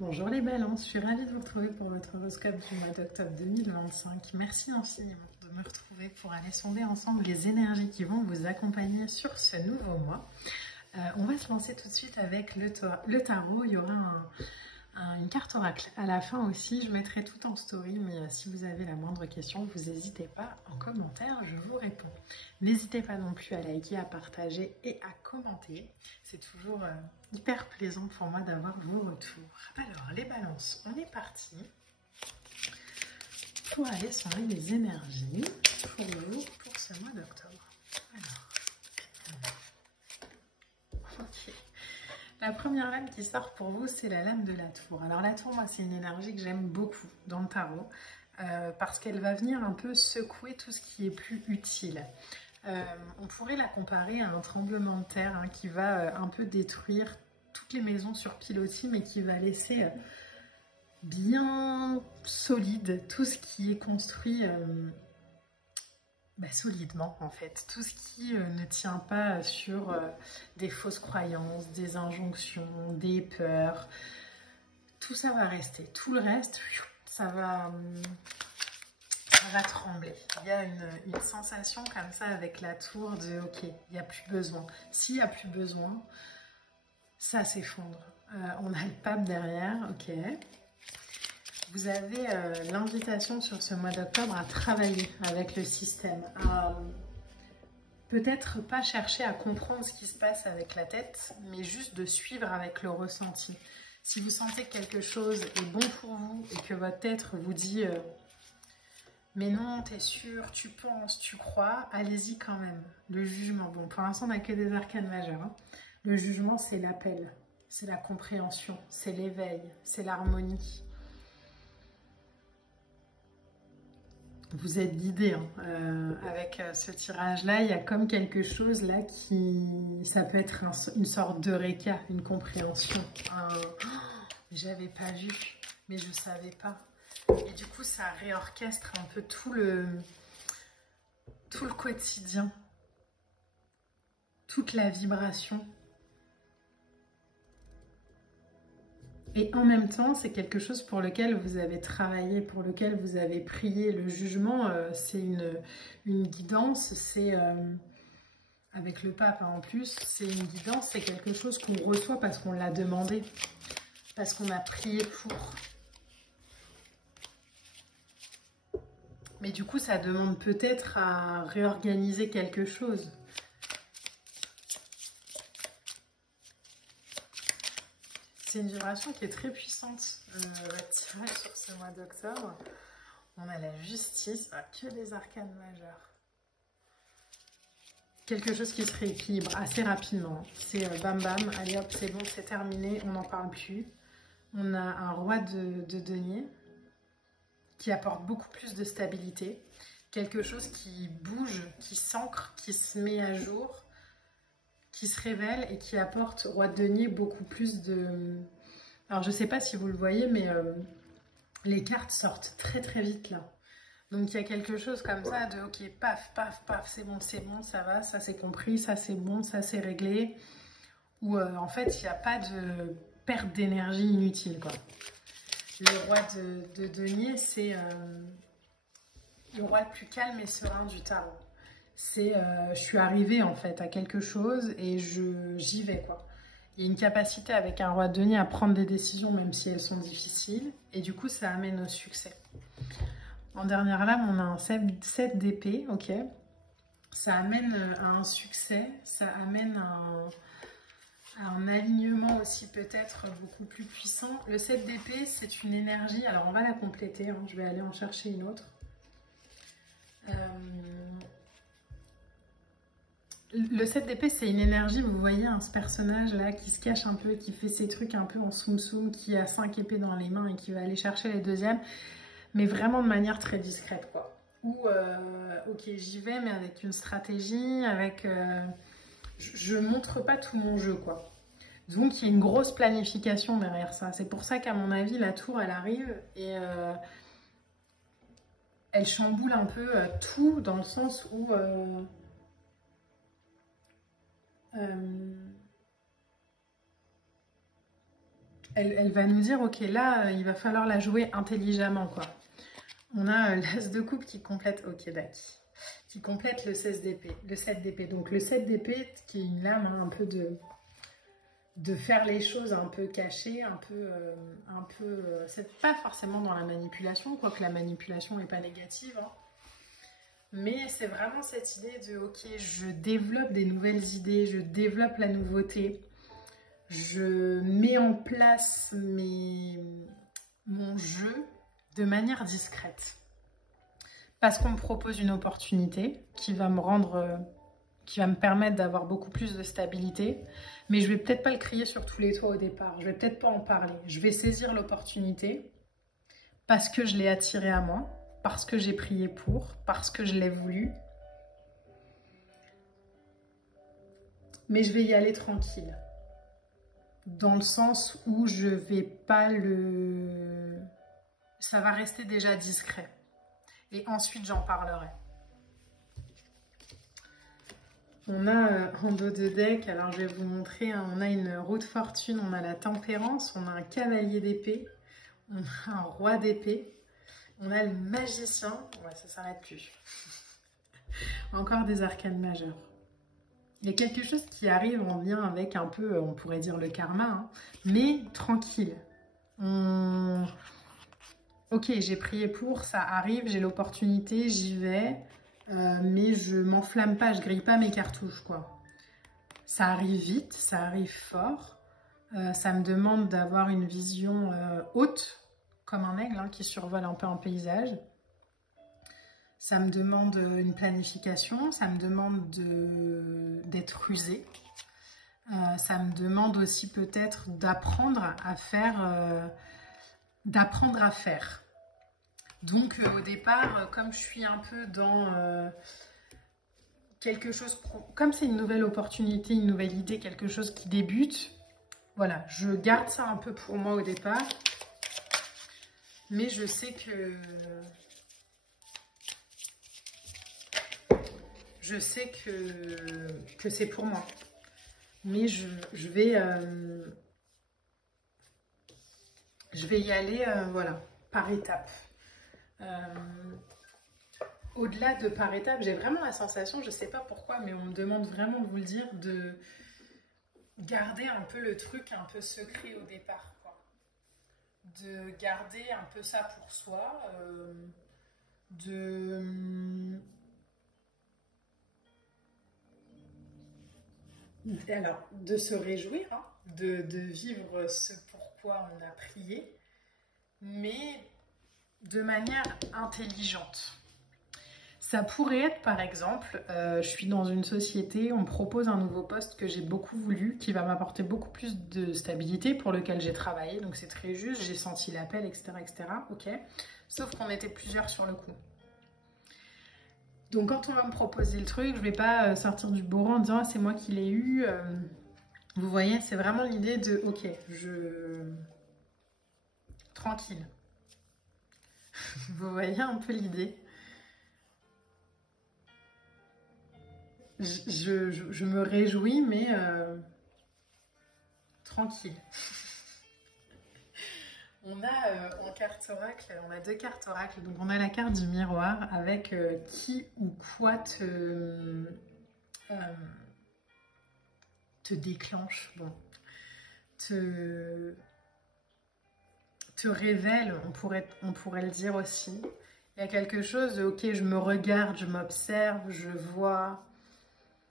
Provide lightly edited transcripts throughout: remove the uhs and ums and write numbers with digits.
Bonjour les balances, je suis ravie de vous retrouver pour votre horoscope du mois d'octobre 2025. Merci infiniment de me retrouver pour aller sonder ensemble les énergies qui vont vous accompagner sur ce nouveau mois. On va se lancer tout de suite avec le tarot. Il y aura une carte oracle à la fin aussi. Je mettrai tout en story, mais si vous avez la moindre question, vous n'hésitez pas en commentaire, je vous réponds. N'hésitez pas non plus à liker, à partager et à commenter. C'est toujours hyper plaisant pour moi d'avoir vos retours. Alors, les balances, on est parti pour aller sonder les énergies pour vous pour ce mois d'octobre. Alors, ok. La première lame qui sort pour vous, c'est la lame de la tour. Alors la tour, moi, c'est une énergie que j'aime beaucoup dans le tarot parce qu'elle va venir un peu secouer tout ce qui est plus utile. On pourrait la comparer à un tremblement de terre qui va un peu détruire toutes les maisons sur pilotis, mais qui va laisser bien solide tout ce qui est construit solidement en fait. Tout ce qui ne tient pas sur des fausses croyances, des injonctions, des peurs. Tout ça va rester. Tout le reste, ça va trembler. Il y a une sensation comme ça avec la tour de ok, il n'y a plus besoin. S'il n'y a plus besoin, ça s'effondre. On a le pape derrière, ok. Vous avez l'invitation sur ce mois d'octobre à travailler avec le système, à peut-être pas chercher à comprendre ce qui se passe avec la tête, mais juste de suivre avec le ressenti. Si vous sentez que quelque chose est bon pour vous et que votre tête vous dit mais non, t'es sûr, tu penses, tu crois, allez-y quand même. Le jugement, bon, pour l'instant on n'a que des arcanes majeurs. Le jugement, c'est l'appel, c'est la compréhension, c'est l'éveil, c'est l'harmonie. Vous êtes guidé avec ce tirage-là. Il y a comme quelque chose là qui... Ça peut être une sorte d'eureka, une compréhension. J'avais pas vu, mais je savais pas. Et du coup, ça réorchestre un peu tout le quotidien, toute la vibration. Et en même temps, c'est quelque chose pour lequel vous avez travaillé, pour lequel vous avez prié. Le jugement, c'est une guidance, c'est avec le pape en plus, c'est une guidance, c'est quelque chose qu'on reçoit parce qu'on l'a demandé, parce qu'on a prié pour. Mais du coup, ça demande peut-être à réorganiser quelque chose. C'est une vibration qui est très puissante, votre tirage sur ce mois d'octobre. On a la justice, que des arcanes majeures. Quelque chose qui se rééquilibre assez rapidement. C'est bam bam, allez hop, c'est bon, c'est terminé, on n'en parle plus. On a un roi de denier qui apporte beaucoup plus de stabilité. Quelque chose qui bouge, qui s'ancre, qui se met à jour, qui se révèle et qui apporte au roi de denier beaucoup plus de... Alors je ne sais pas si vous le voyez, mais les cartes sortent très très vite là. Donc il y a quelque chose comme ça de ok, paf, paf, paf, c'est bon, ça va, ça c'est compris, ça c'est bon, ça c'est réglé. Où en fait il n'y a pas de perte d'énergie inutile quoi. Le roi de denier, c'est le roi le plus calme et serein du tarot. C'est je suis arrivée en fait à quelque chose et j'y vais quoi. Il y a une capacité avec un roi de denier à prendre des décisions même si elles sont difficiles et du coup ça amène au succès. En dernière lame on a un 7 d'épée, ok. Ça amène à un succès, ça amène à un alignement aussi peut-être beaucoup plus puissant. Le 7 d'épée c'est une énergie, alors on va la compléter, je vais aller en chercher une autre. Le 7 d'épée, c'est une énergie, vous voyez, ce personnage-là qui se cache un peu, qui fait ses trucs un peu en soum-soum, qui a 5 épées dans les mains et qui va aller chercher les deuxièmes, mais vraiment de manière très discrète, quoi. Ou, ok, j'y vais, mais avec une stratégie, avec... je montre pas tout mon jeu, quoi. Donc, il y a une grosse planification derrière ça. C'est pour ça qu'à mon avis, la tour, elle arrive et... elle chamboule un peu tout dans le sens où... elle va nous dire, ok, là, il va falloir la jouer intelligemment, quoi. On a l'as de coupe qui complète, ok, d'accord, qui complète le 16 d'épée, le 7 d'épée. Donc le 7 d'épée, qui est une lame hein, un peu de faire les choses un peu cachées, c'est pas forcément dans la manipulation, quoique la manipulation n'est pas négative, hein. Mais c'est vraiment cette idée de, ok, je développe des nouvelles idées, je développe la nouveauté, je mets en place mon jeu de manière discrète. Parce qu'on me propose une opportunité qui va me permettre d'avoir beaucoup plus de stabilité, mais je vais peut-être pas le crier sur tous les toits au départ, je vais peut-être pas en parler. Je vais saisir l'opportunité parce que je l'ai attirée à moi, parce que j'ai prié pour, parce que je l'ai voulu. Mais je vais y aller tranquille. Dans le sens où je vais pas ça va rester déjà discret. Et ensuite, j'en parlerai. On a en dos de deck, alors je vais vous montrer, hein, on a une roue de fortune, on a la tempérance, on a un cavalier d'épée, on a un roi d'épée, on a le magicien, ouais, ça s'arrête plus. Encore des arcanes majeures. Il y a quelque chose qui arrive en lien avec un peu, on pourrait dire le karma, hein, mais tranquille. Ok, j'ai prié pour, ça arrive, j'ai l'opportunité, j'y vais, mais je m'enflamme pas, je grille pas mes cartouches, quoi. Ça arrive vite, ça arrive fort, ça me demande d'avoir une vision haute, comme un aigle hein, qui survole un peu un paysage. Ça me demande une planification, ça me demande d'être rusé. Ça me demande aussi peut-être d'apprendre à faire. Donc au départ, comme je suis un peu dans quelque chose, comme c'est une nouvelle opportunité, une nouvelle idée, quelque chose qui débute, voilà, je garde ça un peu pour moi au départ. Mais je sais que... que c'est pour moi. Mais je vais y aller voilà, par étapes. Au-delà de par étapes, j'ai vraiment la sensation, je ne sais pas pourquoi, mais on me demande vraiment de vous le dire, de garder un peu le truc un peu secret au départ, quoi. De garder un peu ça pour soi, alors, de se réjouir, hein, de vivre ce pourquoi on a prié, mais de manière intelligente. Ça pourrait être, par exemple, je suis dans une société, on me propose un nouveau poste que j'ai beaucoup voulu, qui va m'apporter beaucoup plus de stabilité, pour lequel j'ai travaillé, donc c'est très juste, j'ai senti l'appel, etc., etc., ok. Sauf qu'on était plusieurs sur le coup. Donc quand on va me proposer le truc, je vais pas sortir du beau rang en disant ah, c'est moi qui l'ai eu. Vous voyez, c'est vraiment l'idée de ok, tranquille. Vous voyez un peu l'idée. Je me réjouis, mais tranquille. On a en carte oracle, on a deux cartes oracle. Donc on a la carte du miroir avec qui ou quoi te déclenche, bon, te révèle, on pourrait le dire aussi. Il y a quelque chose de ok, je me regarde, je m'observe, je vois.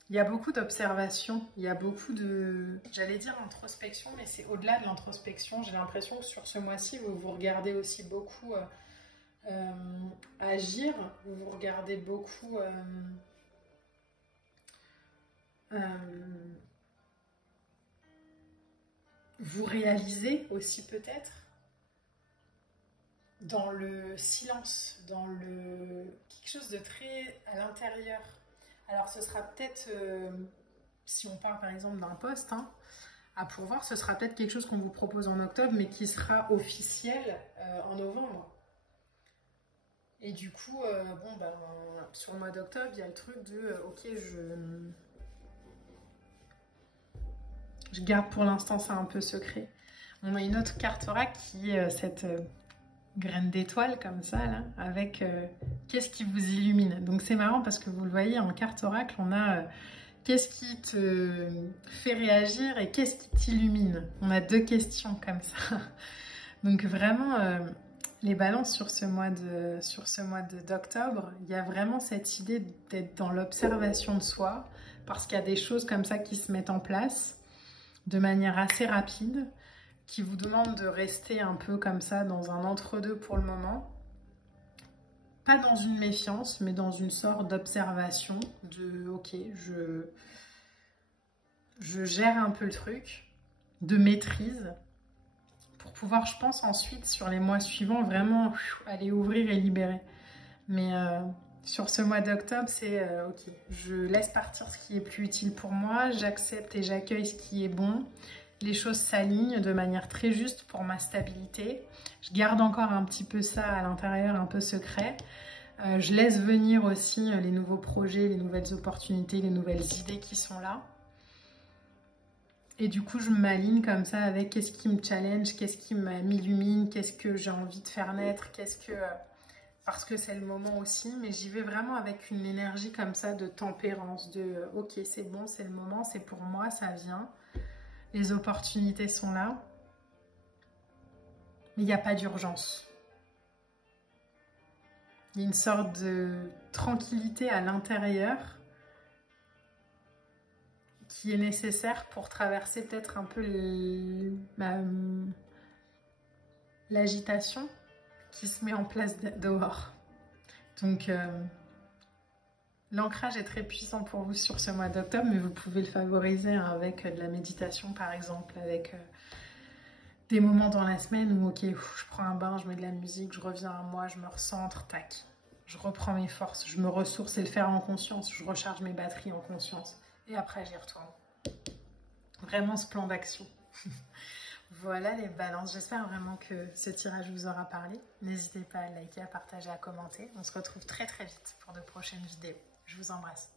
Il y a beaucoup d'observation, il y a beaucoup de, j'allais dire introspection, mais c'est au-delà de l'introspection. J'ai l'impression que sur ce mois-ci, vous vous regardez aussi beaucoup agir, vous vous regardez beaucoup vous réaliser aussi peut-être dans le silence, dans quelque chose de très à l'intérieur. Alors ce sera peut-être, si on parle par exemple d'un poste hein, à pourvoir, ce sera peut-être quelque chose qu'on vous propose en octobre, mais qui sera officiel en novembre. Et du coup, bon, ben, sur le mois d'octobre, il y a le truc de, ok, je garde pour l'instant ça un peu secret. On a une autre carte oracle qui est cette graine d'étoile comme ça, là, avec qu'est-ce qui vous illumine. Donc c'est marrant parce que vous le voyez, en carte oracle, on a qu'est-ce qui te fait réagir et qu'est-ce qui t'illumine. On a 2 questions comme ça. Donc vraiment, les balances sur ce mois d'octobre, il y a vraiment cette idée d'être dans l'observation de soi, parce qu'il y a des choses comme ça qui se mettent en place de manière assez rapide, qui vous demandent de rester un peu comme ça dans un entre-deux pour le moment. Pas dans une méfiance, mais dans une sorte d'observation de ok, je gère un peu le truc, de maîtrise, pour pouvoir, je pense, ensuite, sur les mois suivants, vraiment aller ouvrir et libérer. Mais sur ce mois d'octobre, c'est ok, je laisse partir ce qui est plus utile pour moi, j'accepte et j'accueille ce qui est bon, les choses s'alignent de manière très juste pour ma stabilité. Je garde encore un petit peu ça à l'intérieur, un peu secret. Je laisse venir aussi les nouveaux projets, les nouvelles opportunités, les nouvelles idées qui sont là. Et du coup, je m'aligne comme ça avec qu'est-ce qui me challenge, qu'est-ce qui m'illumine, qu'est-ce que j'ai envie de faire naître, parce que c'est le moment aussi, mais j'y vais vraiment avec une énergie comme ça de tempérance, de ok, c'est bon, c'est le moment, c'est pour moi, ça vient. Les opportunités sont là, mais il n'y a pas d'urgence. Il y a une sorte de tranquillité à l'intérieur qui est nécessaire pour traverser peut-être un peu l'agitation qui se met en place dehors. Donc, l'ancrage est très puissant pour vous sur ce mois d'octobre, mais vous pouvez le favoriser avec de la méditation, par exemple, avec des moments dans la semaine où, ok, je prends un bain, je mets de la musique, je reviens à moi, je me recentre, tac. Je reprends mes forces, je me ressource et le faire en conscience, je recharge mes batteries en conscience. Et après, j'y retourne. Vraiment ce plan d'action. Voilà les balances, j'espère vraiment que ce tirage vous aura parlé. N'hésitez pas à liker, à partager, à commenter. On se retrouve très très vite pour de prochaines vidéos. Je vous embrasse.